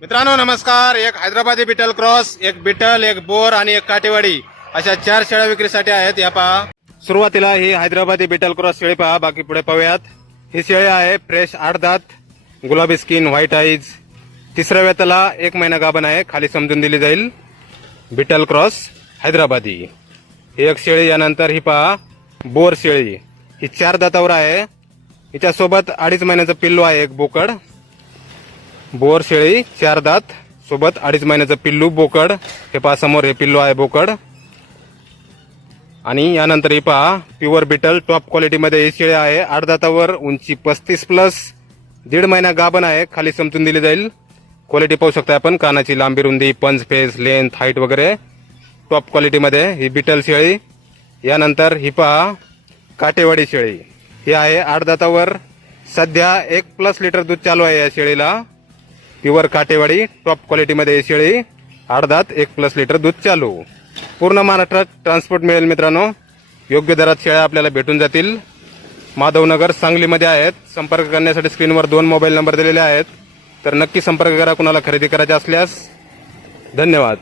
मित्रांनो नमस्कार. एक हैदराबादी बिटल क्रॉस एक बिटल एक बोर आणि एक काटेवाडी. अशा चार शेळ्या विक्रीसाठी आहेत. या पहा. सुरुवातीला ही हैदराबादी बिटल क्रॉस शेळी पहा. बाकी पुढे पाहूयात. ही शेळी आहे फ्रेश आठ दात गुलाबी स्किन व्हाईट आईज तिसऱ्या वेताला एक महिना गाभण आहे. खाली समजून दिली जाईल. Beetle cross Hyderabadi. ही एक शेळी यानंतर ही पहा. बोर शेळी. ही चार दातावर आहे. हिच्यासोबत अडीच महिन्याचं पिल्लू आहे एक बोकड. बोर शेळी चार दात सोबत अडीच महिन्याचं पिल्लू बोकड. हे पहा समोर हे पिल्लू आहे बोकड. आणि यानंतर हे पहा प्युअर बिटल टॉप क्वालिटीमध्ये ही शेळी आहे. आठ दातावर उंची पस्तीस प्लस. दीड महिना गाभण आहे खाली समजून दिली जाईल. क्वालिटी पाहू शकता आपण कानाची लांबी रुंदी पंच फेस लेंथ हाईट वगैरे. टॉप क्वालिटीमध्ये ही बिटल शेळी. यानंतर ही पहा काटेवाडी शेळी. ही आहे आठ दातावर. सध्या एक प्लस लिटर दूध चालू आहे या शेळीला. प्युअर काटेवाडी टॉप क्वालिटीमध्ये शेळी अर्धात एक प्लस लिटर दूध चालू. पूर्ण महाराष्ट्रात ट्रान्सपोर्ट मिळेल मित्रांनो. योग्य दरात शेळ्या आपल्याला भेटून जातील. माधवनगर सांगलीमध्ये आहेत. संपर्क करण्यासाठी स्क्रीनवर दोन मोबाईल नंबर दिलेले आहेत. तर नक्की संपर्क करा कुणाला खरेदी करायचे असल्यास. धन्यवाद.